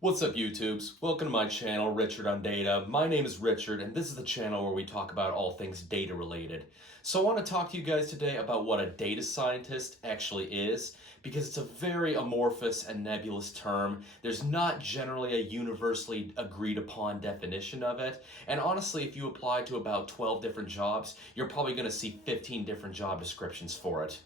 What's up, YouTubes? Welcome to my channel, RichardOnData. My name is Richard, and this is the channel where we talk about all things data related. So I want to talk to you guys today about what a data scientist actually is, because it's a very amorphous and nebulous term. There's not generally a universally agreed upon definition of it, and honestly, if you apply to about 12 different jobs, you're probably going to see 15 different job descriptions for it.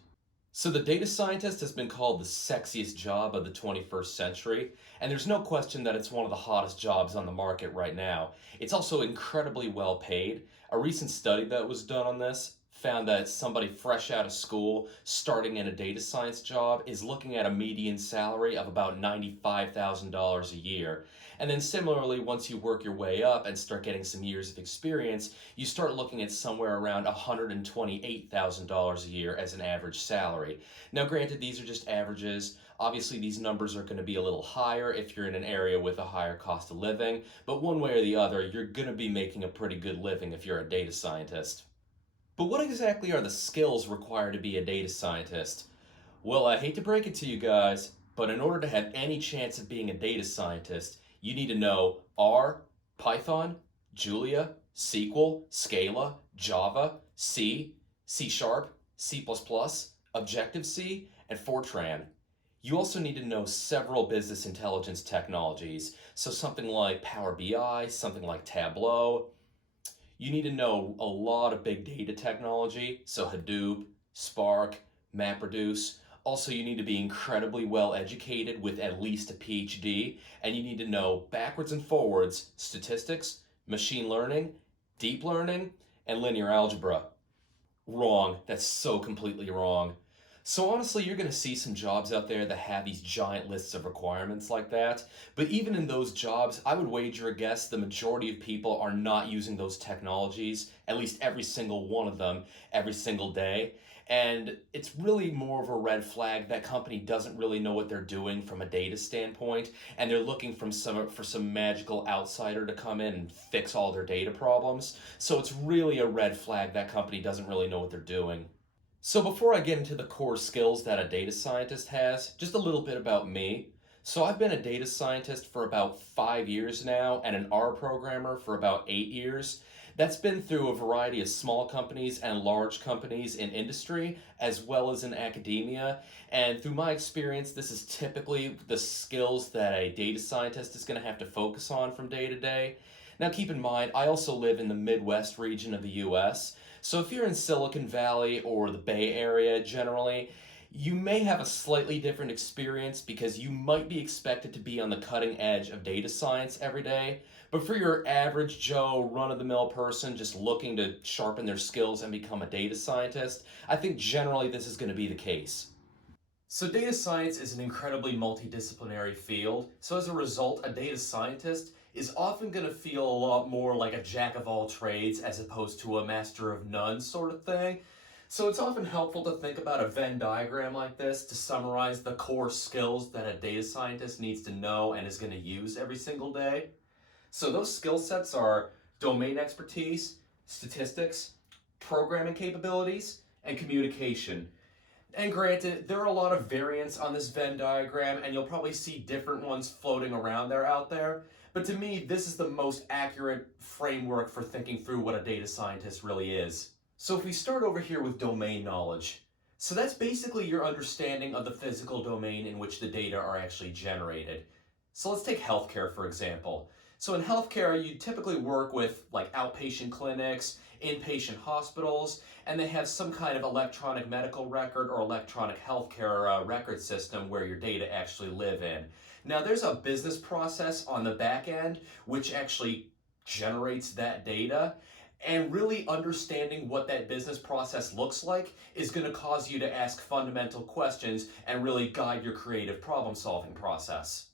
So the data scientist has been called the sexiest job of the 21st century, and there's no question that it's one of the hottest jobs on the market right now. It's also incredibly well paid. A recent study that was done on this found that somebody fresh out of school starting in a data science job is looking at a median salary of about $95,000 a year. And then similarly, once you work your way up and start getting some years of experience, you start looking at somewhere around $128,000 a year as an average salary. Now, granted, these are just averages. Obviously, these numbers are going to be a little higher if you're in an area with a higher cost of living, but one way or the other, you're going to be making a pretty good living if you're a data scientist. But what exactly are the skills required to be a data scientist? Well, I hate to break it to you guys, but in order to have any chance of being a data scientist, you need to know R, Python, Julia, SQL, Scala, Java, C, C Sharp, C++, Objective-C, and Fortran. You also need to know several business intelligence technologies, so something like Power BI, something like Tableau. You need to know a lot of big data technology, so Hadoop, Spark, MapReduce. Also, you need to be incredibly well educated with at least a PhD, and you need to know backwards and forwards statistics, machine learning, deep learning, and linear algebra. Wrong. That's so completely wrong. So honestly, you're going to see some jobs out there that have these giant lists of requirements like that. But even in those jobs, I would wager a guess the majority of people are not using those technologies, at least every single one of them, every single day. And it's really more of a red flag that company doesn't really know what they're doing from a data standpoint, and they're looking for some magical outsider to come in and fix all their data problems. So it's really a red flag that company doesn't really know what they're doing. So before I get into the core skills that a data scientist has, just a little bit about me. So I've been a data scientist for about 5 years now and an R programmer for about 8 years. That's been through a variety of small companies and large companies in industry as well as in academia. And through my experience, this is typically the skills that a data scientist is going to have to focus on from day to day. Now, keep in mind, I also live in the Midwest region of the US. So if you're in Silicon Valley or the Bay Area generally, you may have a slightly different experience because you might be expected to be on the cutting edge of data science every day. But for your average Joe, run-of-the-mill person just looking to sharpen their skills and become a data scientist, I think generally this is going to be the case. So data science is an incredibly multidisciplinary field. So as a result, a data scientist is often going to feel a lot more like a jack of all trades as opposed to a master of none sort of thing. So it's often helpful to think about a Venn diagram like this to summarize the core skills that a data scientist needs to know and is going to use every single day. So those skill sets are domain expertise, statistics, programming capabilities, and communication. And granted, there are a lot of variants on this Venn diagram, and you'll probably see different ones floating around there out there. But to me, this is the most accurate framework for thinking through what a data scientist really is. So if we start over here with domain knowledge, so that's basically your understanding of the physical domain in which the data are actually generated. So let's take healthcare, for example. So in healthcare, you typically work with like outpatient clinics, inpatient hospitals, and they have some kind of electronic medical record or electronic healthcare record system where your data actually live in. Now there's a business process on the back end which actually generates that data, and really understanding what that business process looks like is going to cause you to ask fundamental questions and really guide your creative problem solving process.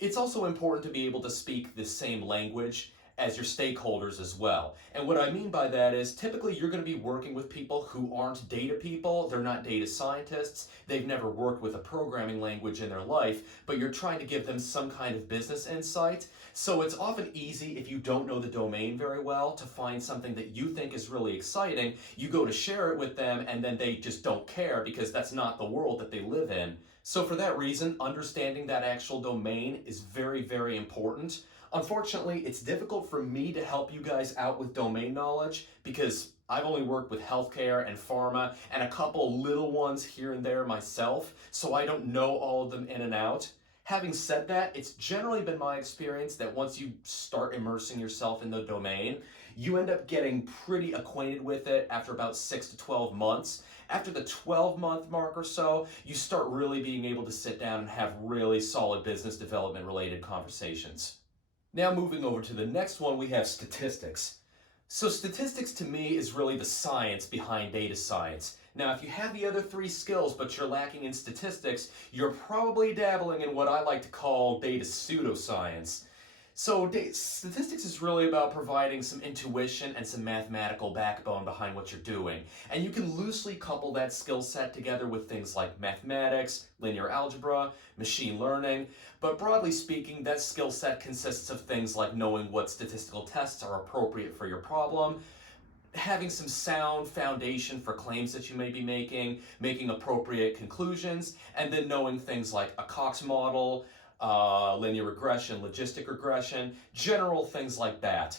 It's also important to be able to speak the same language as your stakeholders as well. And what I mean by that is typically you're going to be working with people who aren't data people, they're not data scientists, they've never worked with a programming language in their life, but you're trying to give them some kind of business insight. So it's often easy if you don't know the domain very well to find something that you think is really exciting. You go to share it with them and then they just don't care because that's not the world that they live in. So for that reason, understanding that actual domain is very, very important. Unfortunately, it's difficult for me to help you guys out with domain knowledge because I've only worked with healthcare and pharma and a couple little ones here and there myself, so I don't know all of them in and out. Having said that, it's generally been my experience that once you start immersing yourself in the domain, you end up getting pretty acquainted with it after about 6 to 12 months. After the 12-month mark or so, you start really being able to sit down and have really solid business development related conversations. Now moving over to the next one, we have statistics. So statistics to me is really the science behind data science. Now if you have the other three skills but you're lacking in statistics, you're probably dabbling in what I like to call data pseudoscience. So statistics is really about providing some intuition and some mathematical backbone behind what you're doing. And you can loosely couple that skill set together with things like mathematics, linear algebra, machine learning. But broadly speaking, that skill set consists of things like knowing what statistical tests are appropriate for your problem, having some sound foundation for claims that you may be making appropriate conclusions, and then knowing things like a Cox model, linear regression, logistic regression, general things like that.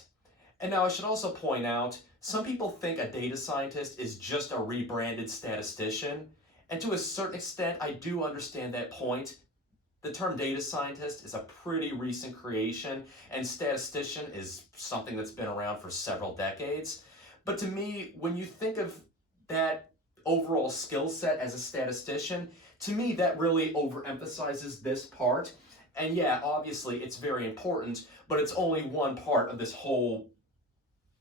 And now I should also point out, some people think a data scientist is just a rebranded statistician, and to a certain extent I do understand that point. The term data scientist is a pretty recent creation, and statistician is something that's been around for several decades. But to me, when you think of that overall skill set as a statistician, to me that really overemphasizes this part. And yeah, obviously it's very important, but it's only one part of this whole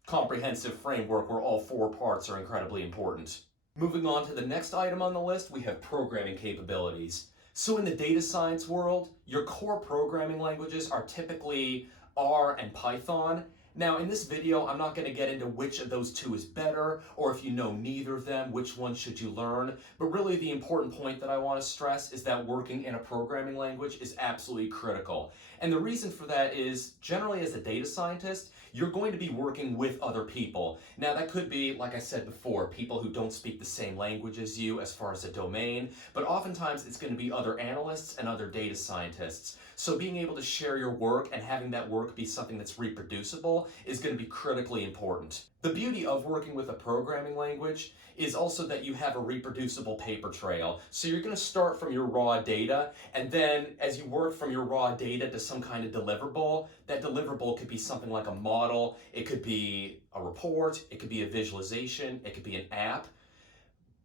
comprehensive framework where all four parts are incredibly important. Moving on to the next item on the list, we have programming capabilities. So in the data science world, your core programming languages are typically R and Python. Now in this video, I'm not going to get into which of those two is better, or if you know neither of them, which one should you learn. But really the important point that I want to stress is that working in a programming language is absolutely critical. And the reason for that is, generally as a data scientist, you're going to be working with other people. Now that could be, like I said before, people who don't speak the same language as you as far as a domain, but oftentimes it's going to be other analysts and other data scientists. So being able to share your work and having that work be something that's reproducible is going to be critically important. The beauty of working with a programming language is also that you have a reproducible paper trail. So you're going to start from your raw data, and then as you work from your raw data to some kind of deliverable, that deliverable could be something like a model, it could be a report, it could be a visualization, it could be an app.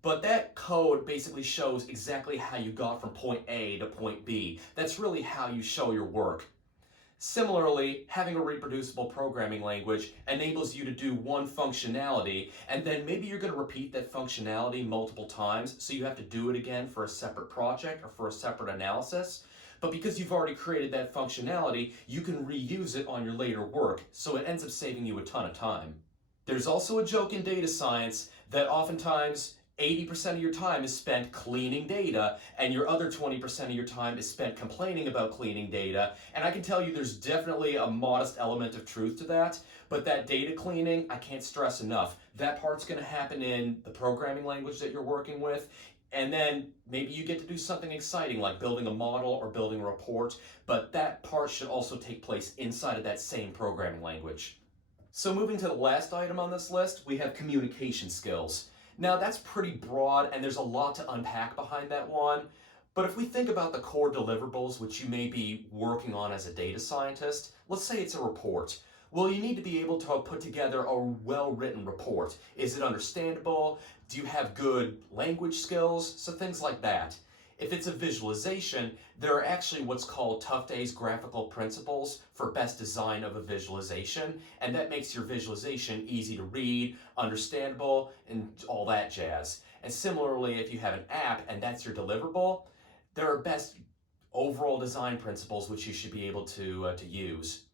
But that code basically shows exactly how you got from point A to point B. That's really how you show your work. Similarly, having a reproducible programming language enables you to do one functionality, and then maybe you're going to repeat that functionality multiple times, so you have to do it again for a separate project or for a separate analysis. But because you've already created that functionality, you can reuse it on your later work, so it ends up saving you a ton of time. There's also a joke in data science that oftentimes 80% of your time is spent cleaning data, and your other 20% of your time is spent complaining about cleaning data. And I can tell you there's definitely a modest element of truth to that, but that data cleaning, I can't stress enough. That part's going to happen in the programming language that you're working with, and then maybe you get to do something exciting like building a model or building a report, but that part should also take place inside of that same programming language. So moving to the last item on this list, we have communication skills. Now that's pretty broad and there's a lot to unpack behind that one, but if we think about the core deliverables which you may be working on as a data scientist, let's say it's a report. Well, you need to be able to put together a well-written report. Is it understandable? Do you have good language skills? So things like that. If it's a visualization, there are actually what's called Tuftay's graphical principles for best design of a visualization, and that makes your visualization easy to read, understandable, and all that jazz. And similarly, if you have an app and that's your deliverable, there are best overall design principles which you should be able to use.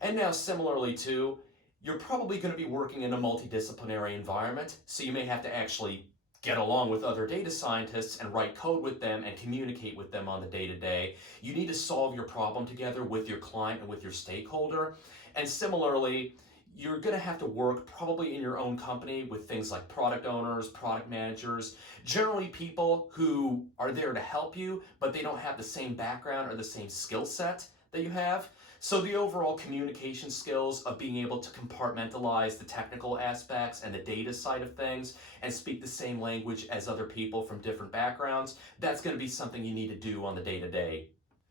And now similarly too, you're probably going to be working in a multidisciplinary environment, so you may have to actually get along with other data scientists and write code with them and communicate with them on the day-to-day. You need to solve your problem together with your client and with your stakeholder. And similarly, you're going to have to work probably in your own company with things like product owners, product managers, generally people who are there to help you, but they don't have the same background or the same skill set that you have. So the overall communication skills of being able to compartmentalize the technical aspects and the data side of things and speak the same language as other people from different backgrounds, that's going to be something you need to do on the day-to-day.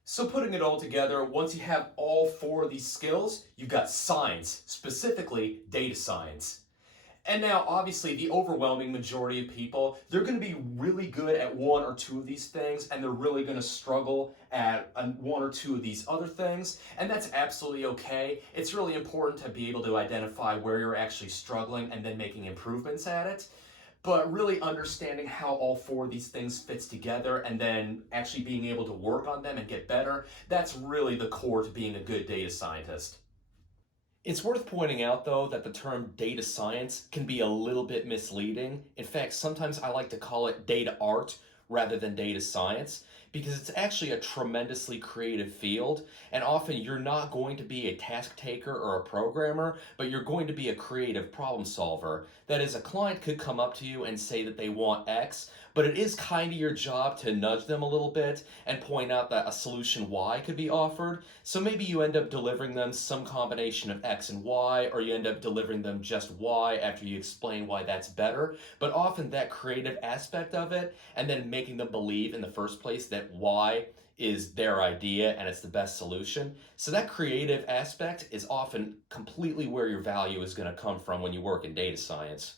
So putting it all together, once you have all four of these skills, you've got science, specifically data science. And now, obviously, the overwhelming majority of people, they're going to be really good at one or two of these things, and they're really going to struggle at one or two of these other things, and that's absolutely okay. It's really important to be able to identify where you're actually struggling and then making improvements at it. But really understanding how all four of these things fits together and then actually being able to work on them and get better, that's really the core to being a good data scientist. It's worth pointing out, though, that the term data science can be a little bit misleading. In fact, sometimes I like to call it data art rather than data science because it's actually a tremendously creative field, and often you're not going to be a task taker or a programmer, but you're going to be a creative problem solver. That is, a client could come up to you and say that they want X, but it is kind of your job to nudge them a little bit and point out that a solution Y could be offered. So maybe you end up delivering them some combination of X and Y, or you end up delivering them just Y after you explain why that's better. But often that creative aspect of it, and then making them believe in the first place that Y is their idea and it's the best solution. So that creative aspect is often completely where your value is going to come from when you work in data science.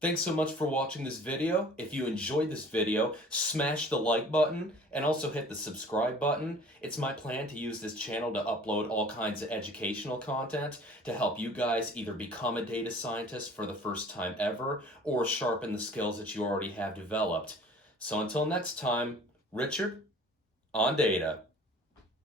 Thanks so much for watching this video. If you enjoyed this video, smash the like button and also hit the subscribe button. It's my plan to use this channel to upload all kinds of educational content to help you guys either become a data scientist for the first time ever or sharpen the skills that you already have developed. So until next time, Richard on Data.